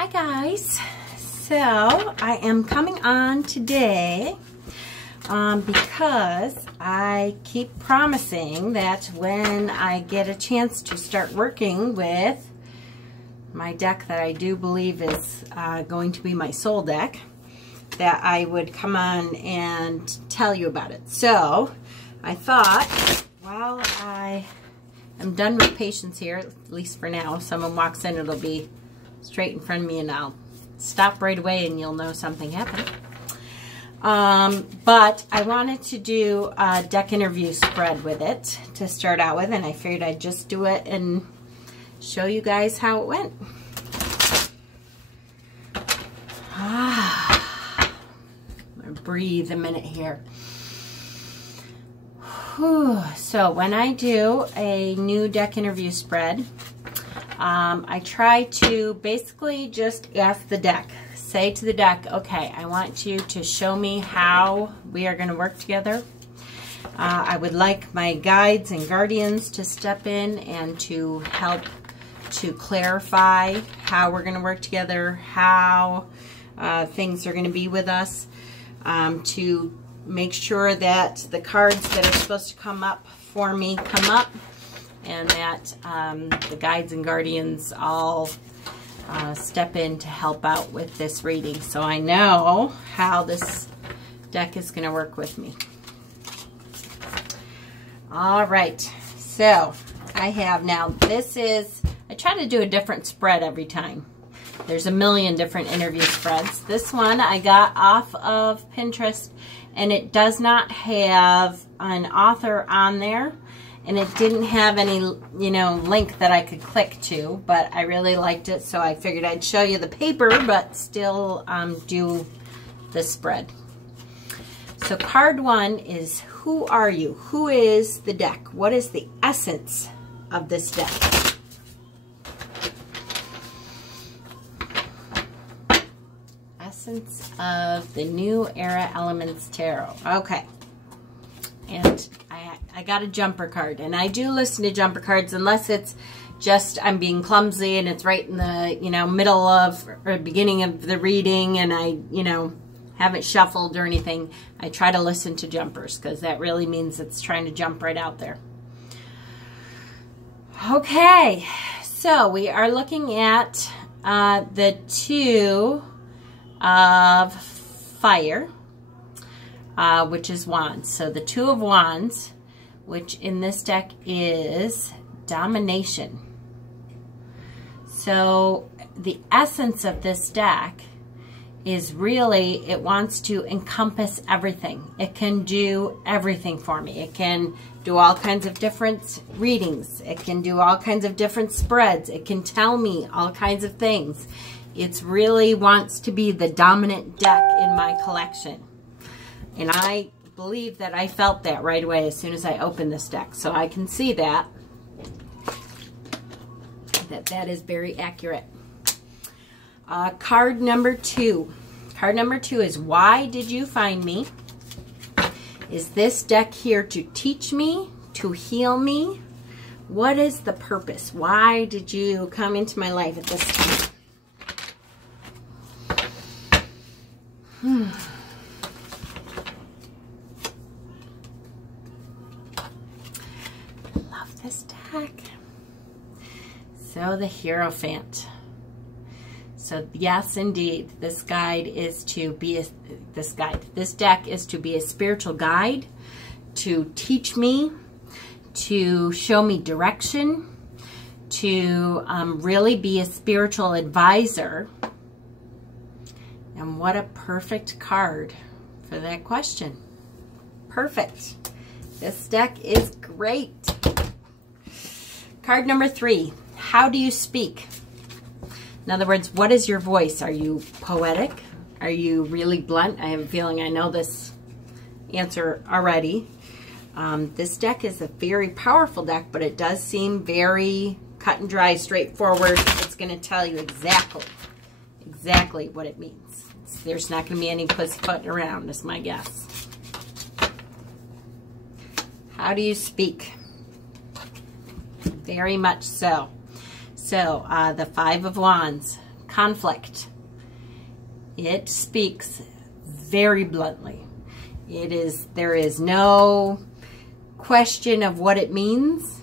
Hi guys, so I am coming on today because I keep promising that when I get a chance to start working with my deck that I do believe is going to be my soul deck, that I would come on and tell you about it. So I thought, while I am done with patience here, at least for now, if someone walks in, it'll be straight in front of me and I'll stop right away and you'll know something happened. But I wanted to do a deck interview spread with it to start out with, and I figured I'd just do it and show you guys how it went. I'm gonna breathe a minute here. Whew. So when I do a new deck interview spread, I try to basically just ask the deck, say to the deck, okay, I want you to show me how we are going to work together. I would like my guides and guardians to step in and to help to clarify how we're going to work together, how things are going to be with us, to make sure that the cards that are supposed to come up for me come up, and that the guides and guardians all step in to help out with this reading, so I know how this deck is going to work with me. All right, so I have now, this is, I try to do a different spread every time. There's a million different interview spreads. This one I got off of Pinterest, and it does not have an author on there. And it didn't have any, link that I could click to, but I really liked it, so I figured I'd show you the paper, but still do the spread. So card one is, who are you? Who is the deck? What is the essence of this deck? Essence of the New Era Elements Tarot. Okay. And I got a jumper card, and I do listen to jumper cards unless it's just I'm being clumsy and it's right in the middle of or beginning of the reading, and I haven't shuffled or anything. I try to listen to jumpers because that really means it's trying to jump right out there. Okay, so we are looking at the Two of Fire, which is Wands. So the Two of Wands, which in this deck is domination. So the essence of this deck is really, it wants to encompass everything. It can do everything for me. It can do all kinds of different readings. It can do all kinds of different spreads. It can tell me all kinds of things. It really wants to be the dominant deck in my collection. And I believe that I felt that right away as soon as I opened this deck. So I can see that is very accurate. Card number two. Card number two is, why did you find me? Is this deck here to teach me, to heal me? What is the purpose? Why did you come into my life at this time? Love this deck. So the Hierophant. So yes, indeed, this guide is to be this deck is to be a spiritual guide, to teach me, to show me direction, to really be a spiritual advisor. And what a perfect card for that question. Perfect. This deck is great. Card number three. How do you speak? In other words, what is your voice? Are you poetic? Are you really blunt? I have a feeling I know this answer already. This deck is a very powerful deck, but it does seem very cut and dry, straightforward. It's going to tell you exactly what it means. There's not going to be any pussyfooting around, is my guess. How do you speak? Very much so. So, the Five of Wands. conflict. It speaks very bluntly. There is no question of what it means.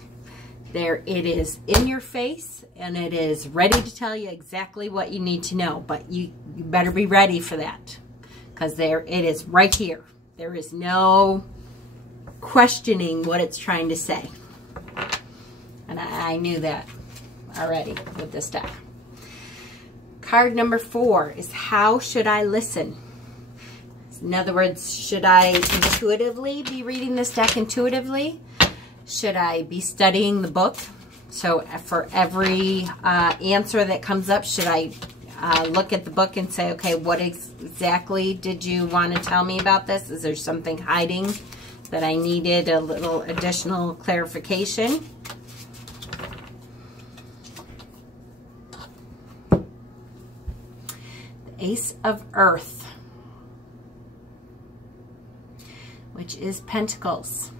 It is in your face, and it is ready to tell you exactly what you need to know. But you better be ready for that, because it is right here. There is no questioning what it's trying to say. And I knew that already with this deck. Card number 4 is how should I listen? In other words, should I intuitively be reading this deck intuitively? Should I be studying the book? So for every answer that comes up, should I look at the book and say, okay, what exactly did you want to tell me about this? Is there something hiding that I needed a little additional clarification? The Ace of Earth, which is Pentacles.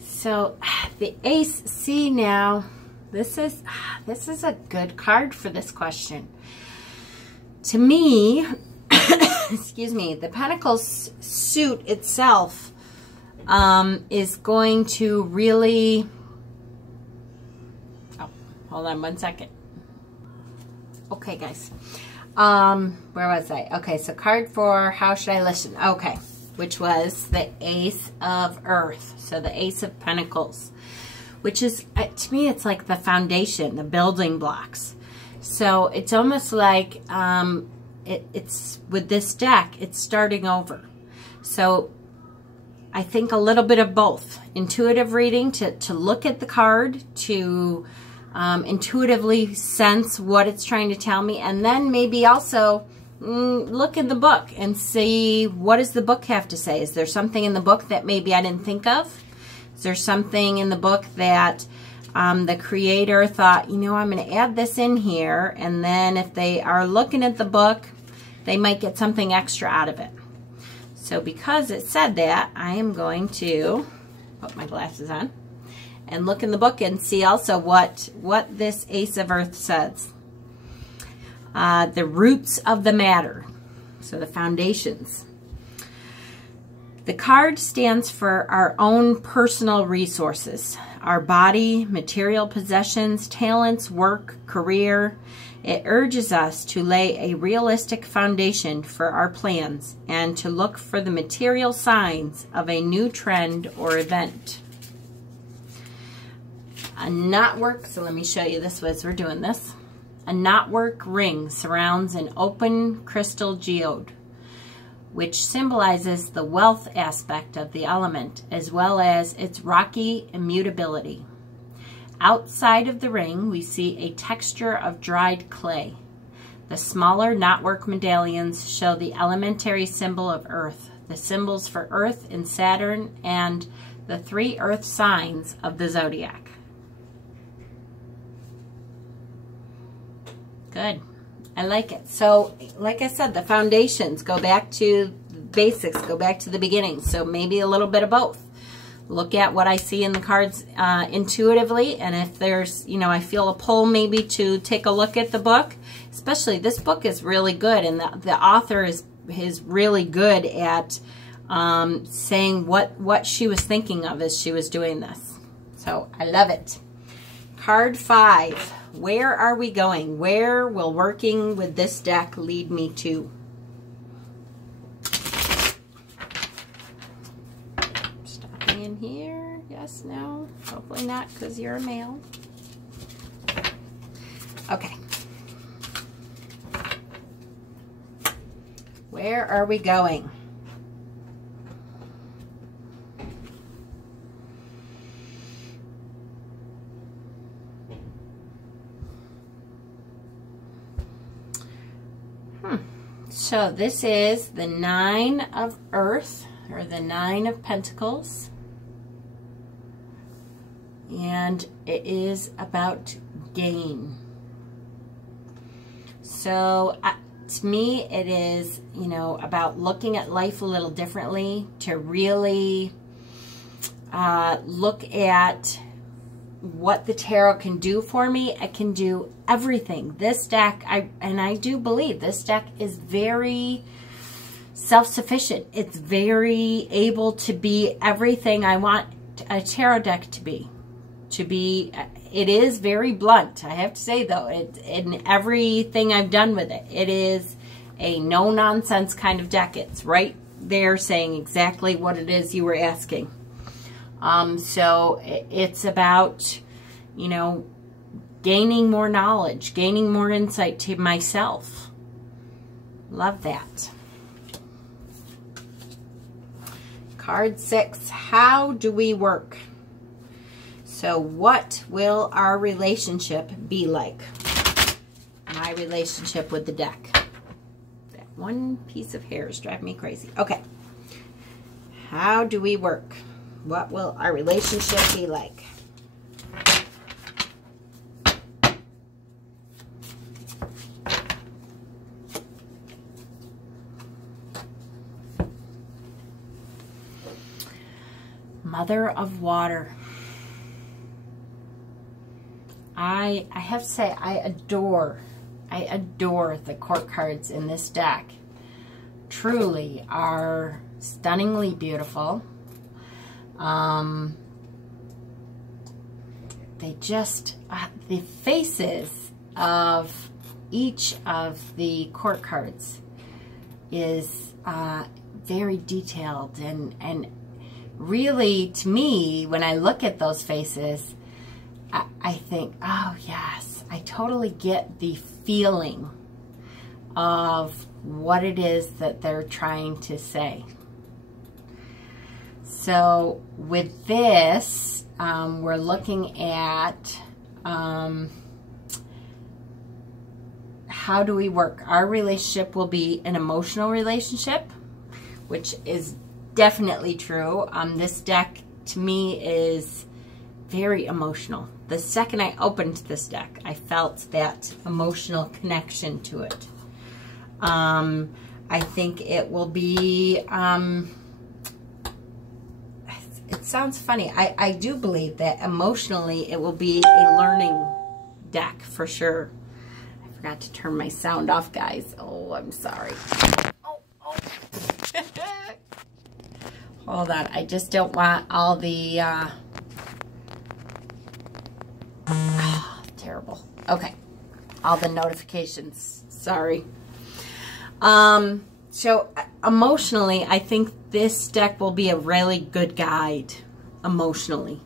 So the Ace, see now, this is a good card for this question. To me, excuse me, the Pentacles suit itself is going to really, oh, hold on one second. Okay, guys. Where was I? Okay, so card 4, how should I listen? Okay, which was the Ace of Earth. So the Ace of Pentacles, which is, to me, it's like the foundation, the building blocks. So it's almost like it's with this deck, it's starting over. So I think a little bit of both. Intuitive reading, to look at the card, to intuitively sense what it's trying to tell me, and then maybe also look in the book and see, what does the book have to say? Is there something in the book that maybe I didn't think of? Is there something in the book that the creator thought, you know, I'm going to add this in here, and then if they are looking at the book, they might get something extra out of it. So because it said that, I am going to put my glasses on and look in the book and see also what this Ace of Earth says. The roots of the matter, so the foundations. The card stands for our own personal resources, our body, material possessions, talents, work, career. It urges us to lay a realistic foundation for our plans and to look for the material signs of a new trend or event. A knotwork, so let me show you this as we're doing this. A knotwork ring surrounds an open crystal geode, which symbolizes the wealth aspect of the element, as well as its rocky immutability. Outside of the ring, we see a texture of dried clay. The smaller knotwork medallions show the elementary symbol of Earth, the symbols for Earth and Saturn, and the 3 Earth signs of the zodiac. Good. I like it. So, like I said, the foundations, go back to the basics, go back to the beginning. So maybe a little bit of both. Look at what I see in the cards intuitively, and if there's, you know, I feel a pull maybe to take a look at the book. Especially, this book is really good, and the author is really good at saying what she was thinking of as she was doing this. So, I love it. Card 5. Where are we going? Where will working with this deck lead me to? Stopping in here. Yes, no. Hopefully not, because you're a male. Okay. Where are we going? So this is the 9 of Earth, or the 9 of Pentacles. And it is about gain. So to me, it is, you know, about looking at life a little differently, to really look at what the tarot can do for me. It can do everything. This deck, I do believe this deck is very self-sufficient. It's very able to be everything I want a tarot deck to be. It is very blunt. I have to say though, in everything I've done with it, it is a no-nonsense kind of deck. It's right there saying exactly what it is you were asking. So it's about, you know, gaining more knowledge, gaining more insight to myself. Love that. Card 6, how do we work? So what will our relationship be like? My relationship with the deck. That one piece of hair is driving me crazy. Okay. How do we work? What will our relationship be like? Mother of Water. I have to say, I adore the court cards in this deck. Truly are stunningly beautiful. They just, the faces of each of the court cards is very detailed, and really, to me, when I look at those faces, I think, oh yes, I totally get the feeling of what it is that they're trying to say. So with this, we're looking at how do we work? Our relationship will be an emotional relationship, which is definitely true. This deck, to me, is very emotional. The second I opened this deck, I felt that emotional connection to it. I think it will be, it sounds funny. I do believe that emotionally it will be a learning deck for sure. I forgot to turn my sound off, guys. Oh, I'm sorry. Oh. Hold on. I just don't want all the, terrible. Okay. All the notifications. Sorry. So emotionally, I think this deck will be a really good guide emotionally.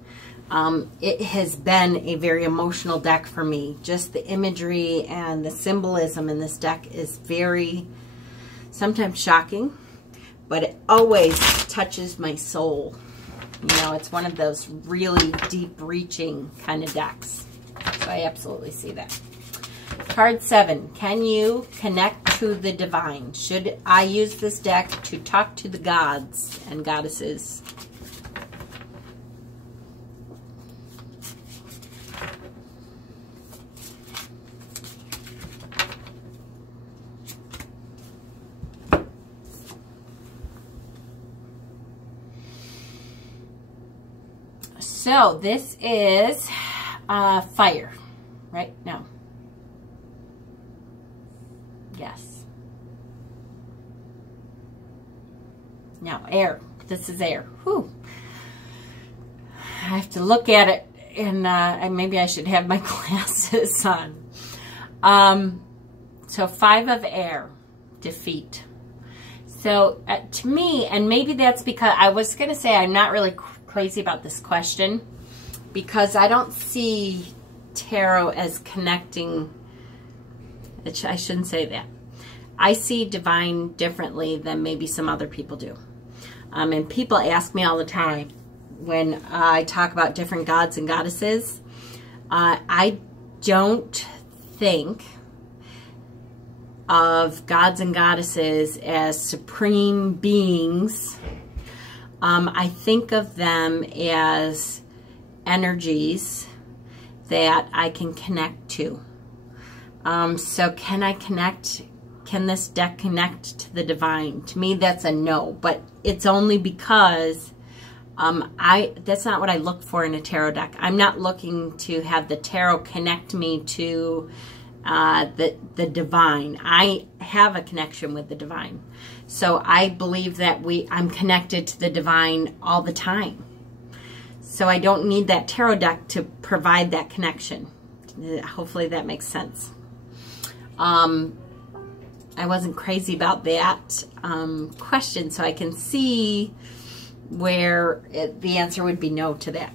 It has been a very emotional deck for me. Just the imagery and the symbolism in this deck is very, sometimes shocking, but it always touches my soul. You know, it's one of those really deep-reaching kind of decks. So I absolutely see that. Card 7, can you connect to the divine? Should I use this deck to talk to the gods and goddesses? So this is fire, right? No. Yes. No, air. This is air. Whew. I have to look at it, and maybe I should have my glasses on. So 5 of air, defeat. So to me, and maybe that's because I was going to say I'm not really crazy about this question, because I don't see tarot as connecting. I shouldn't say that. I see divine differently than maybe some other people do. And people ask me all the time when I talk about different gods and goddesses. I don't think of gods and goddesses as supreme beings. I think of them as energies that I can connect to. So can I connect? Can this deck connect to the divine? To me, that's a no, but it's only because That's not what I look for in a tarot deck. I'm not looking to have the tarot connect me to the divine. I have a connection with the divine. So I believe that I'm connected to the divine all the time. So I don't need that tarot deck to provide that connection. Hopefully that makes sense. I wasn't crazy about that question, so I can see where the answer would be no to that.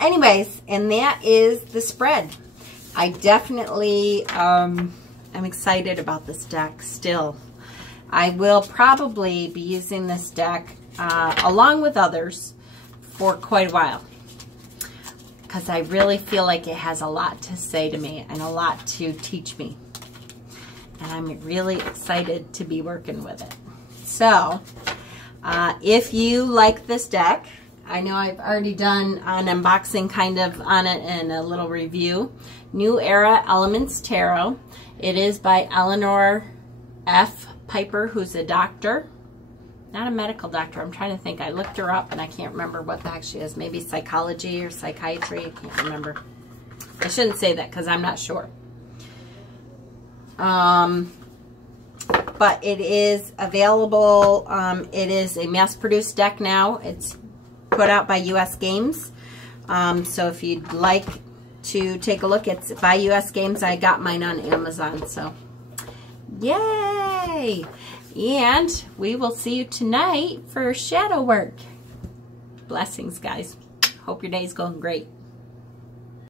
Anyways, and that is the spread. I definitely am excited about this deck still. I will probably be using this deck along with others for quite a while, because I really feel like it has a lot to say to me and a lot to teach me. And I'm really excited to be working with it. So, if you like this deck, I know I've already done an unboxing kind of on it and a little review. New Era Elements Tarot. It is by Eleanor F. Piper, who's a doctor. Not a medical doctor. I'm trying to think. I looked her up and I can't remember what the heck she is. Maybe psychology or psychiatry. I can't remember. I shouldn't say that because I'm not sure. But it is available. It is a mass-produced deck now. It's put out by US Games. So if you'd like to take a look, it's by US Games. I got mine on Amazon. So, yay! And we will see you tonight for shadow work. Blessings, guys. Hope your day's going great.